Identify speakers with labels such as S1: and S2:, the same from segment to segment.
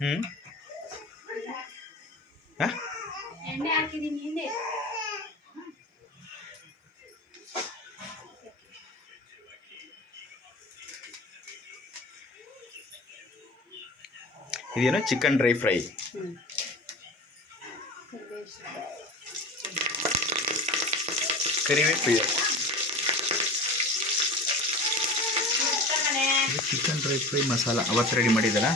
S1: ಹ್ಞೂ ಹಾಂ?
S2: ಎಣ್ಣೆ ಹಿಂದೆ
S1: ಇದೇನು ಚಿಕನ್ ಡ್ರೈ ಫ್ರೈ ಕರಿಬೇವು ಇದೆ ಚಿಕನ್ ಡ್ರೈ ಫ್ರೈ ಮಸಾಲ ಅವತ್ತು ರೆಡಿ ಮಾಡಿದ್ದಾರಾ?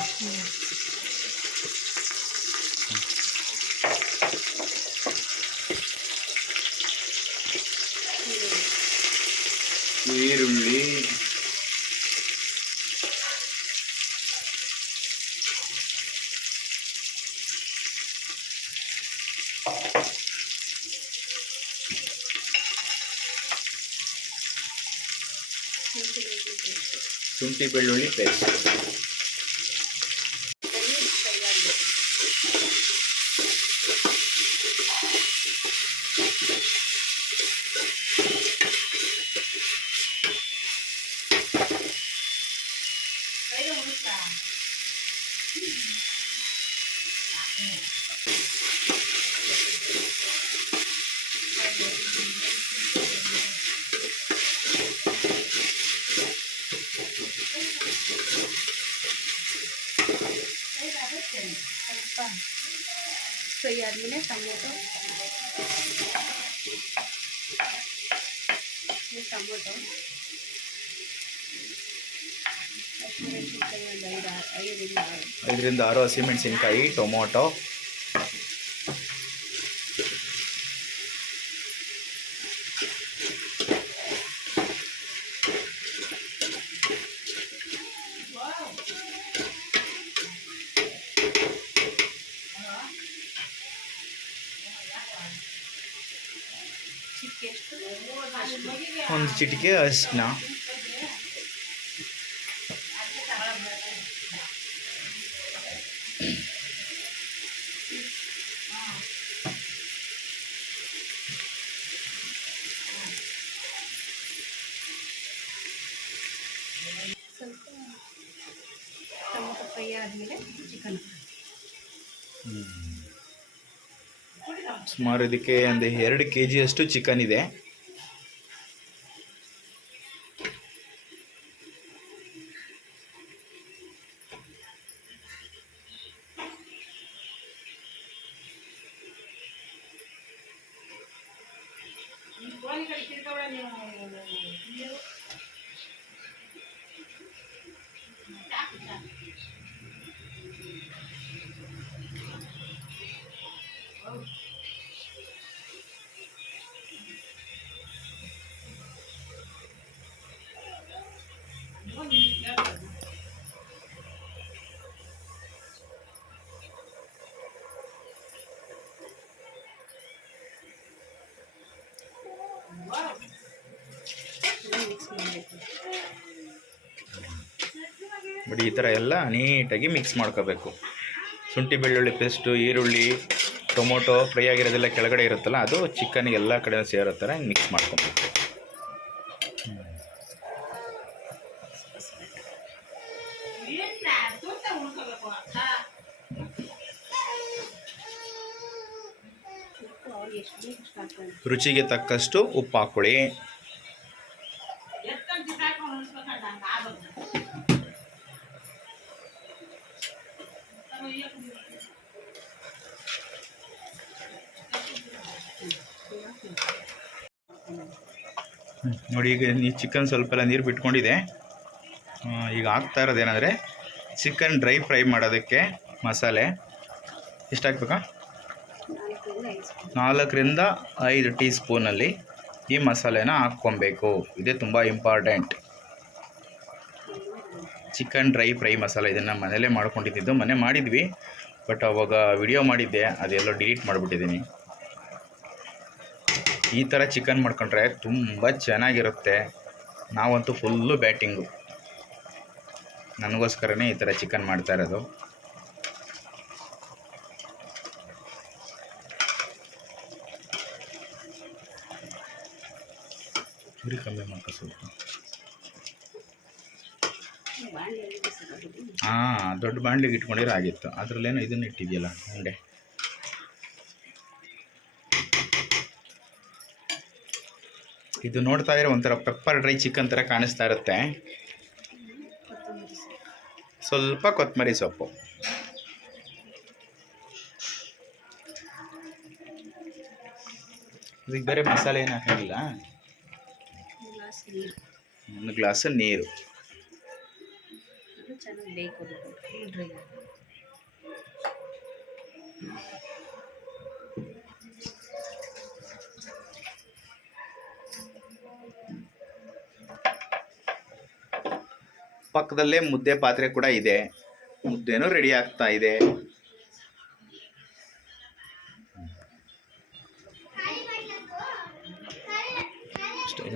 S1: ಈರುಳ್ಳಿ ಶುಂಠಿ ಬೆಳ್ಳುಳ್ಳಿ ಪೇಸ್ಟ್
S2: ಸ್ವಲ್ಪ ಫ್ರೈ ಆದಮೇಲೆ ಟೊಮೊಟೊ. ಟೊಮೊಟೊ ಐದರಿಂದ ಆರು
S1: ಹಸಿಮೆಣಸಿನ್ಕಾಯಿ ಟೊಮೊಟೊ ಒಂದು ಚಿಟಿಕೆ ಅರಿಶಿನ.
S2: ಸ್ವಲ್ಪ ಟೊಮೊಟೊ ಫ್ರೈ ಆದಮೇಲೆ ಚಿಕನ್
S1: ಸುಮಾರು ಇದಕ್ಕೆ ಒಂದು ಎರಡು ಕೆ ಜಿಯಷ್ಟು ಚಿಕನ್ ಇದೆ.
S2: ಮಿಕ್ಸ್
S1: ಬಟ್ ಈ ಥರ ಎಲ್ಲ ನೀಟಾಗಿ ಮಿಕ್ಸ್ ಮಾಡ್ಕೋಬೇಕು. ಶುಂಠಿ, ಬೆಳ್ಳುಳ್ಳಿ ಪೇಸ್ಟು ಈರುಳ್ಳಿ, ಟೊಮೊಟೊ ಫ್ರೈ ಆಗಿರೋದೆಲ್ಲ ಕೆಳಗಡೆ ಇರುತ್ತಲ್ಲ, ಅದು ಚಿಕನ್ಗೆ ಎಲ್ಲ ಕಡೆ ಸೇರೋ ಥರ ಮಿಕ್ಸ್ ಮಾಡ್ಕೊಬೇಕು. ರುಚಿಗೆ ತಕ್ಕಷ್ಟು ಉಪ್ಪು ಹಾಕ್ಕೊಳ್ಳಿ ನೋಡಿ, ಈಗ ಈ ಚಿಕನ್ ಸ್ವಲ್ಪ ಎಲ್ಲ ನೀರು ಬಿಟ್ಕೊಂಡಿದೆ. ಈಗ ಹಾಕ್ತಾ ಇರೋದೇನೆಂದರೆ ಚಿಕನ್ ಡ್ರೈ ಫ್ರೈ ಮಾಡೋದಕ್ಕೆ ಮಸಾಲೆ. ಎಷ್ಟು
S2: ನಾಲ್ಕರಿಂದ ಐದು
S1: ಟೀ ಸ್ಪೂನಲ್ಲಿ ಈ ಮಸಾಲೆನ ಹಾಕ್ಕೊಬೇಕು. ಇದೇ ತುಂಬ ಇಂಪಾರ್ಟೆಂಟ್ ಚಿಕನ್ ಡ್ರೈ ಫ್ರೈ ಮಸಾಲೆ ಇದನ್ನು ಮನೇಲೇ ಮಾಡ್ಕೊಂಡಿದ್ದು. ಮನೆ ಮಾಡಿದ್ವಿ, ಬಟ್ ಅವಾಗ ವಿಡಿಯೋ ಮಾಡಿದ್ದೆ, ಅದೆಲ್ಲ ಡಿಲೀಟ್ ಮಾಡಿಬಿಟ್ಟಿದ್ದೀನಿ. ಈ ಥರ ಚಿಕನ್ ಮಾಡ್ಕೊಂಡ್ರೆ ತುಂಬ ಚೆನ್ನಾಗಿರುತ್ತೆ. ನಾವಂತೂ ಫುಲ್ಲು ಬ್ಯಾಟಿಂಗು. ನನಗೋಸ್ಕರನೇ ಈ ಥರ ಚಿಕನ್ ಮಾಡ್ತಾ ಇರೋದು. ಉರಿ ಕಮ್ಮಿ ಮಾಡ್ಕೊ ಸ್ವಲ್ಪ. ಹಾಂ ದೊಡ್ಡ ಬಾಂಡ್ಲಿಗೆ ಇಟ್ಕೊಂಡಿರೋ ಆಗಿತ್ತು ಅದರಲ್ಲೇನೋ ಇದನ್ನು ಇಟ್ಟಿದೆಯಲ್ಲ ಉಂಡೆ. ಇದು ನೋಡ್ತಾ ಇದ್ರೆ ಒಂಥರ ಪೆಪ್ಪರ್ ಡ್ರೈ ಚಿಕನ್ ಥರ ಕಾಣಿಸ್ತಾ ಇರುತ್ತೆ. ಸ್ವಲ್ಪ ಕೊತ್ತಂಬರಿ ಸೊಪ್ಪು. ಇದಕ್ಕೆ ಬೇರೆ ಮಸಾಲೆ ಏನು ಹಾಕಿಲ್ಲ?
S2: ಒಂದು ಗ್ಲಾಸ್ ನೀರು.
S1: ಪಕ್ಕದಲ್ಲೇ ಮುದ್ದೆ ಪಾತ್ರೆ ಕೂಡ ಇದೆ. ಮುದ್ದೆನೂ ರೆಡಿ ಆಗ್ತಾ ಇದೆ.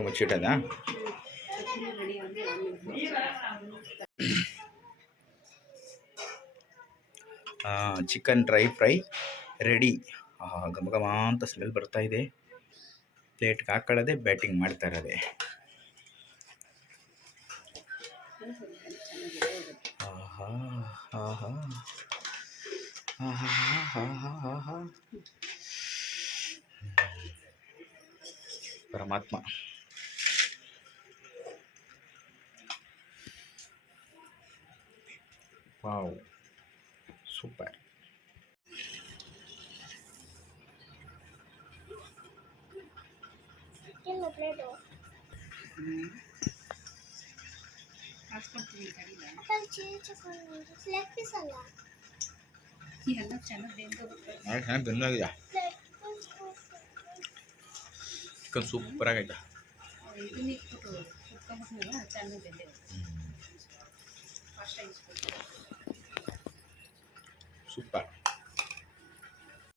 S1: ಮುಚ್ಚಿಟ್ಟದ ಚಿಕನ್ ಡ್ರೈ ಫ್ರೈ ರೆಡಿ ಘಮ ಅಂತ ಸ್ಮೆಲ್ ಬರ್ತಾ ಇದೆ. ಪ್ಲೇಟ್ಗೆ ಹಾಕೊಳ್ಳೋದೆ ಬ್ಯಾಟಿಂಗ್ ಮಾಡ್ತಾ ಇರೋದೆ. இருக்குன்னு சொல்லி சொன்னதே ஒரு
S2: ஆஹா ஆஹா
S3: ஆஹா ஆஹா ஆஹா
S2: பரமாத்மா wow super
S1: Play-Doh. Mm-hmm. Chicken super ಆಗೈತೆ? ಸೂಪರ್.